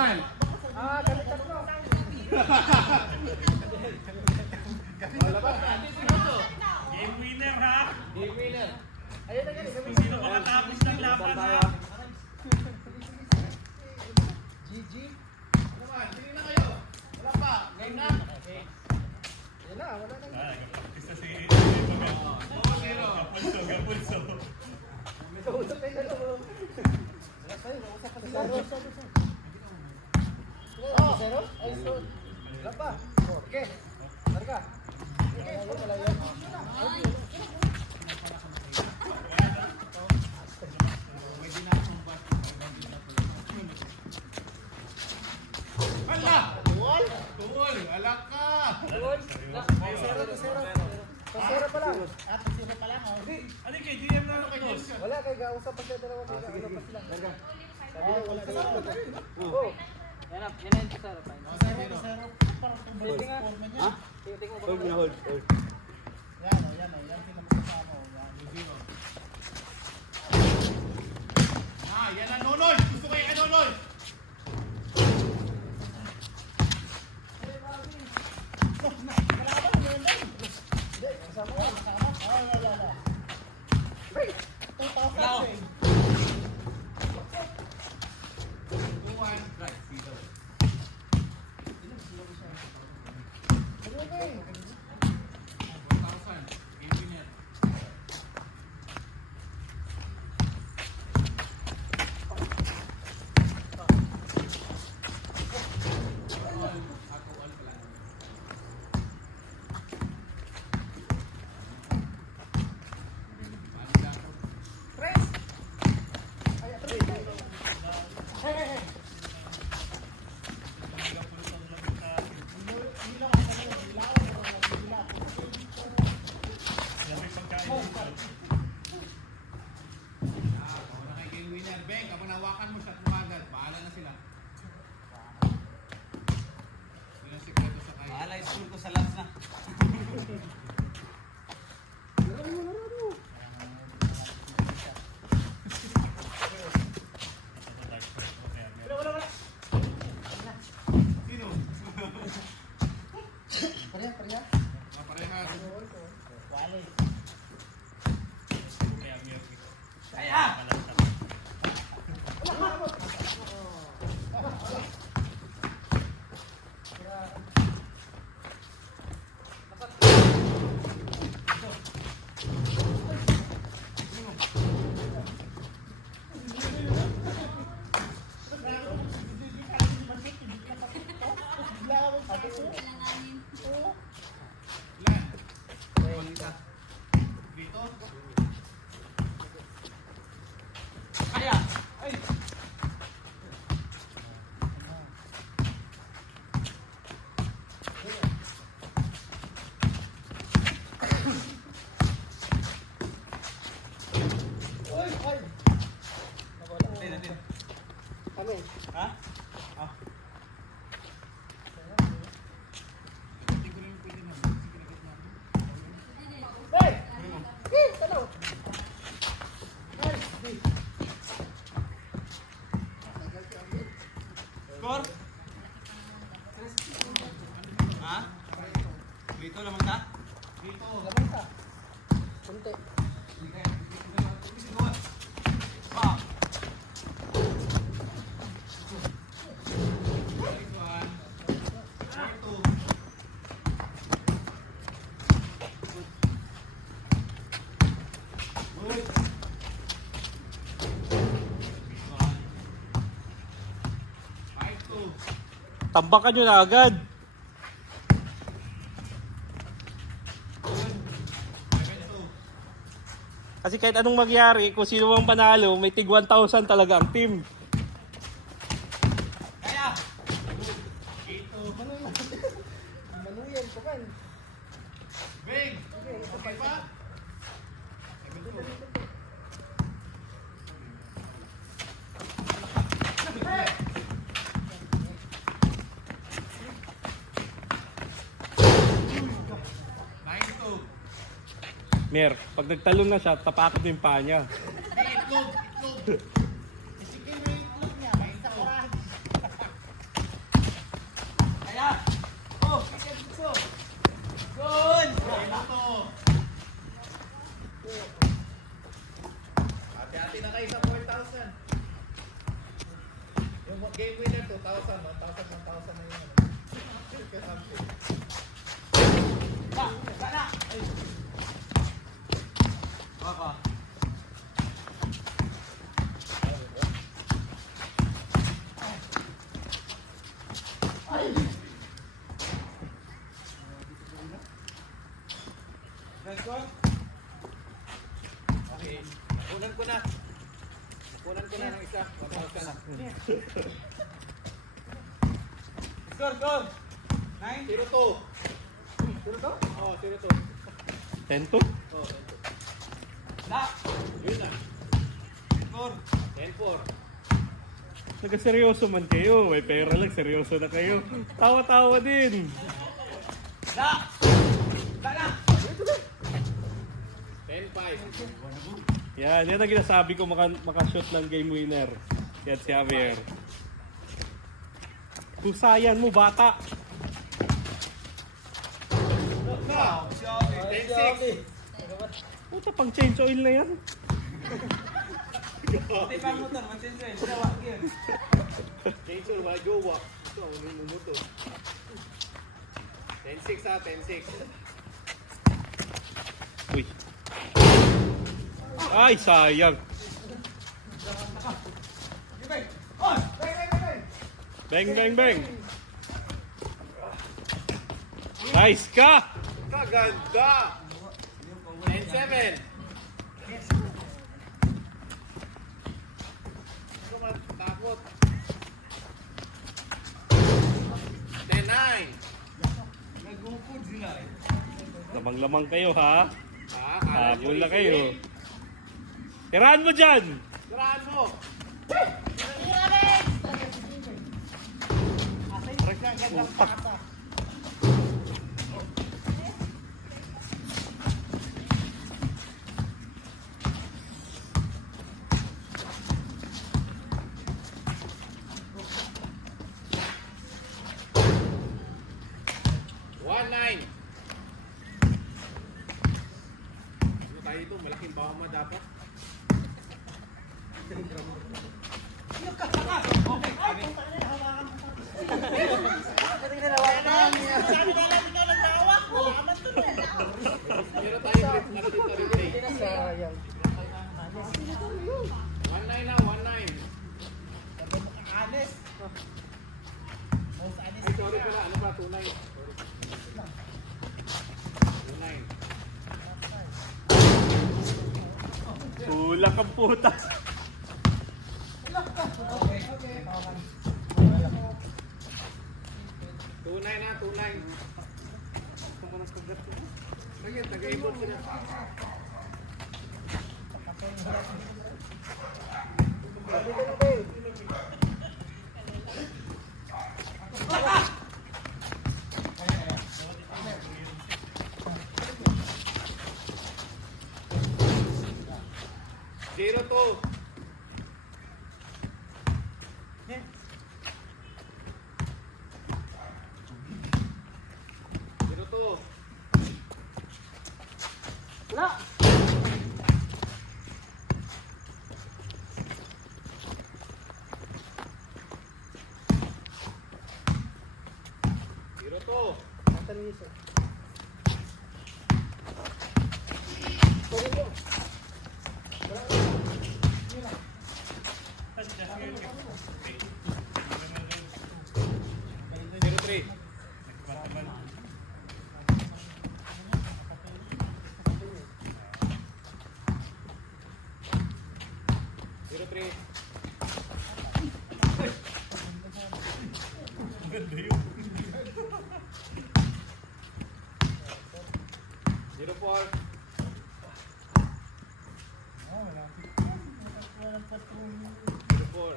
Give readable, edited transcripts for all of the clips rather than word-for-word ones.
naman. Galit tatlo. Game winner ha? Game winner. Ayun na galit. Kung sino makatapos ng laban ha? GG. Naman, sige na kayo. Wala pa. Game na. Yan na, wala na. Isa si... Zero. Gapulso. May kausap na yung dalawa. Wala sa'yo, kausap ka na sa'yo. Zero? Ay, so. Wala pa. Okay. Marka. Wala yan. Hala! Tuwal! Tuwal! Alak ka! Zero to zero. Zero pa lang. Zero pa lang. Ano kay DM na ako boss? Wala, kay kausap pa sila dalawa. Ano pa sila? Sabi na wala sila. Oo. Yan ang zero pa. Zero. Parang tumulong sa forma niya. Tingnan mo ba? Hold na hold. Yan o, yan sila magkasama o. Zero. Yan ang Nonoy! Gusto ko yung Nonoy! Kasama ko. Wala. Break! 2,000. Score? Ha? Dito lamang ta? Dito. Lamang ka. Kunti. Pa. Tambakan nyo na agad. Kasi kahit anong magyari, kung sino mang panalo, may tig 1,000 talaga ang team. Kaya! Manuyan ko kan. Bing! Okay pa? Mer, pag nagtalon na siya, tapakan mo yung paa niya. Itlog! Itlog! Isikin mo yung itlog niya. May isa oras. tinakay sa 4,000. Yung game winner, 2,000. 1,000 na yun. Baka. Next one. Okay. Kunan ko na. Kunan ko na ng isa. 1,000 na. Score, score. 9. 0-2. 0-2? Oo, 0-2. 10 to? Oo, 10-2. Na. Yun na. Score. 10-4. Nagkaseryoso man kayo. May pera lang, seryoso na kayo. Tawa-tawa din. Na. Na. 10-5. Yan ang ginasabi ko makashoot ng game winner. Yan si Javier. Husayan mo, bata. Na. 10-6. Puta, pang change oil na yan. Pati pang motor, mag-change. Wala yun. Chainsaw, wala jowa. Ito, ang mumuto. 10-6 ha, 10-6. Uy. Ay, sayang. Bang, bang, bang. Nice ka! Kaganda! 10-7. Ito man, takot. 10-9. Nagupod sila eh. Lamang-lamang kayo, ha? Habol na easy. kayo. Tirahan mo dyan! Tirahan mo! Utak. Ano tayo ito? Malaking bawang dapat. Pero tayo ano dito replay. 1-9 na, 1-9. Ay, sorry pala. Ano ba? 2-9. 2-9. Tulak ang puta. Tunay na, tunay. Sige, taga-ibon sila. Zero to. Zero to. Wala. Zero to. Nasa Luis eh. Zero three. Zero three. Zero four. Zero four.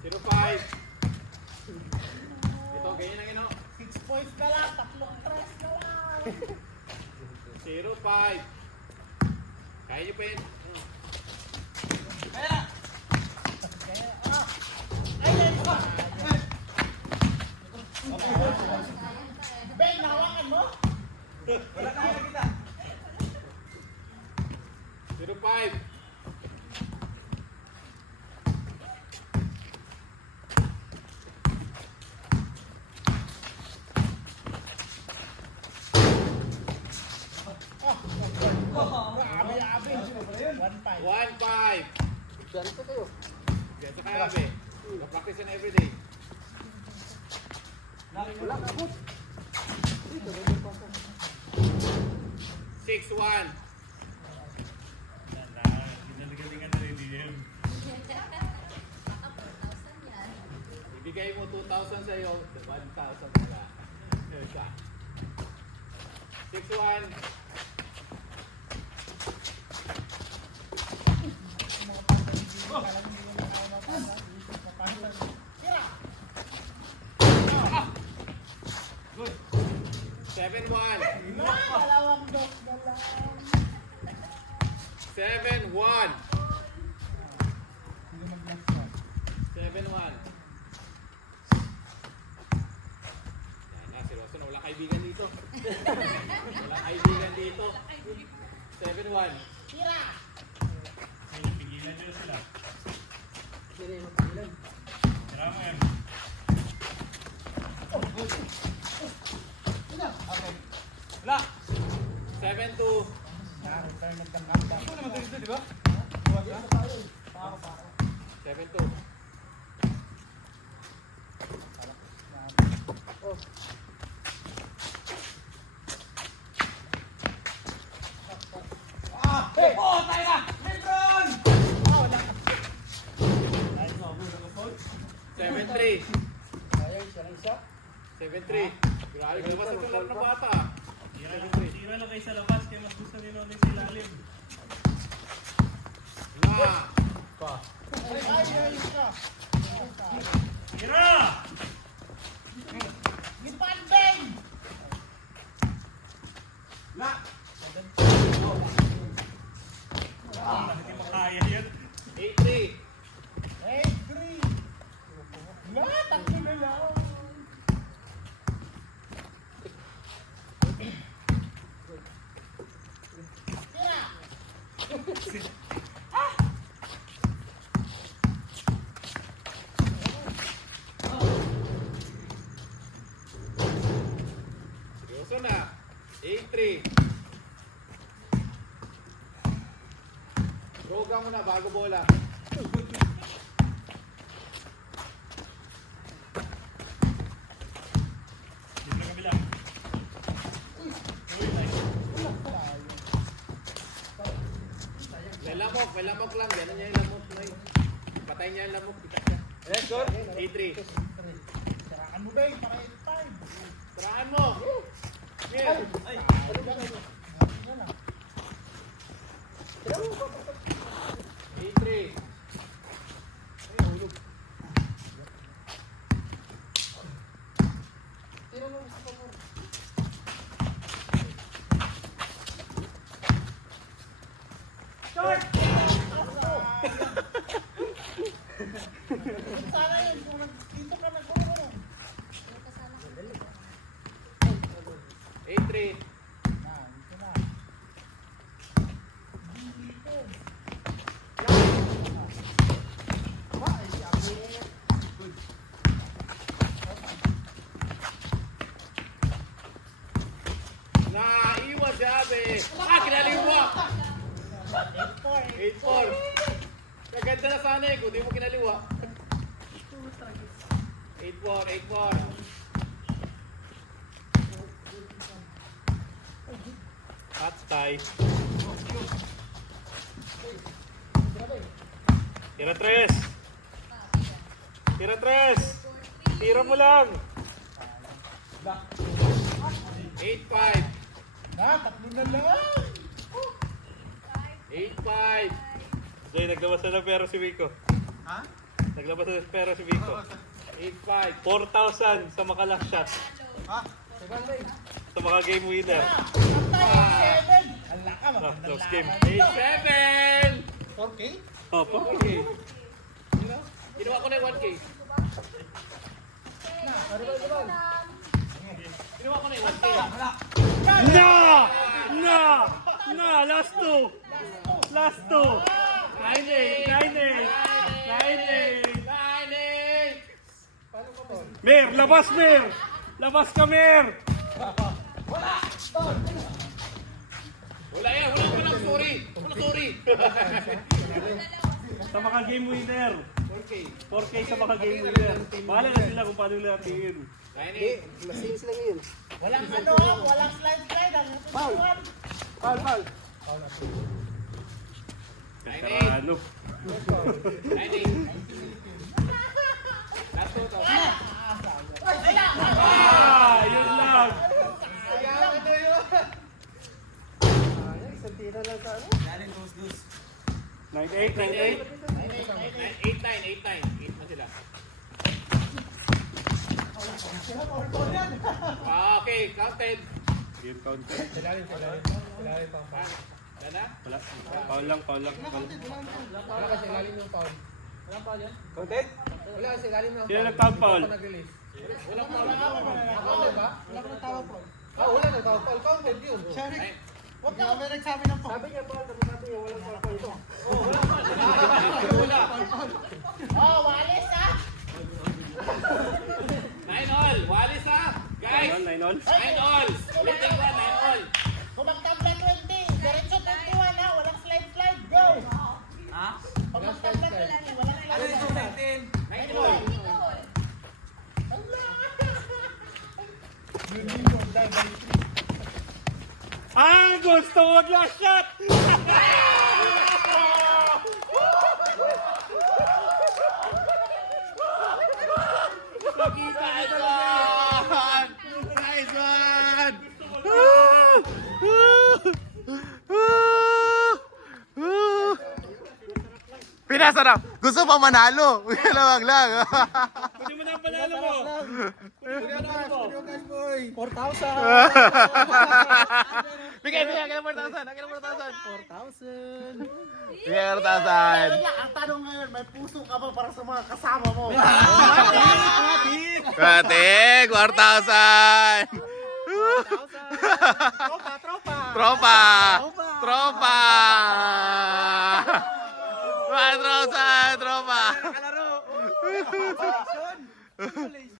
Zero five. Ito, ganyan ang ino. 6 points na lang, 3 tres na lang. 0-5. Kaya niyo pa yun. Kaya! Ay, let's go. Wala kang nakita. 0-5. Abi. 1-5. 1-5. Ganito kayo. Yan sa kaya, be. Practice yan everyday. Wala ka abot. 6-1. Ginagalingan na rin yun. Ibigay mo 2,000 sa'yo, 1,000 pala. Isa. 6-1. Good. 7-1. Dalawang dos na lang. 7-1. Hindi mag-last na. 7-1. Yan na, si Rosso na wala kaibigan dito. Wala kaibigan dito. 7-1. Pigilan nyo sila. Hindi na magpilan. Tira mo yan. Okay. Wala. 7-2. Na-return nagkangkanda. Ito naman dito, di ba? 7-2. Hey! Oh, tayo ka! Lebron! 7-3. Sayang siya lang isa. 7-3. Grabe, lumabas ang kalap ng bata. Tira lang kayo sa labas, kaya mas gusto nila ulit sa ilalim. Wala. Ay, isa. Tira! Gipandeng! Wala. Hindi mo kaya yan. 8-3. Hey, three. Tatlo na lang. Seryoso na. 8-3. Program mo na bago bola. Dito na kabila. May lamok lang. Ganun niya yung lamok na yun. Patay niya yung lamok. Kita siya. Yes, sir. 8-3. Saraan mo ba yung para 8-5? Saraan mo. Here. Ay! 8-3. Sana yun, kung dito ka nag-uuro. 8-3. Dito na. Naiwan si Abe. Kinaliwa. 8-4. Kaganda na sana eh, kung di mo kinaliwa. 8-4. Patay. Tira 3. Tira mo lang. 8-5. Tatlo na lang. 8-5. Jay, naglabas na ng pera si Vico. Ha? Naglabas na ng pera si Vico. 8-5. 4,000 sa makalak shot. Ha? Sa maka game winner. 7. Ala ka, Ah, magandang close game. laban. 8-7. 4K? Opo. Okay. Ginawa ko na yung 1K. Ginawa ko na yung 1K. No! last two. Last two. 9-8, 9-8, 9-8. Mer, labas Mer! Labas ka Mer! Wala yan, walang sorry. Walang sorry. Sa mga game winner. 4K. 4K sa mga game winner. Bahala na sila kung paano nila tingin. 9-8. Masings lang yun. Walang ano, walang slide. Foul. Foul. Kasarano. 9-8. Last two to. Ah, yun lang. Isang tira lang sa ano. 9-8, 9-8. 8-9. 8 na sila. Okay, counted. Game counter. Yan na? Wala. Foul lang, foul lang. Wala kasi lalim yung foul. Walang foul yan? Counted? Wala kasi lalim yung Sino nag-foul foul? nag-release. Wala pa ba? Wala pa nang tawag foul. Wala nang tawag foul. Counted yun. Huwag na may nagsabi ng Sabi niya foul, tapos sabi niya walang foul foul ito. Oh, walis ha! 9-all. Walis ha? Guys, 9-all. 9-all. Lifting one, 9-all. Kumagtabla 20, diretso 21 ha, walang slide, go! Ha? Kumagtabla 20, walang slide. 9-all. Ah, gusto mo mag-last shot! Nice one! Nice one! Pinasa na. Gusto pa manalo. Lamang lang. Pwede mo na ang panalo mo. 4,000! Bigay, bigay. Kailan 4,000? Kailan 4,000? 4,000! Bigay 4,000. Ang tanong ngayon, may puso ka ba para sa mga kasama mo? Kati, 4,000. Tropa. Tropa. 4,000. Tropa.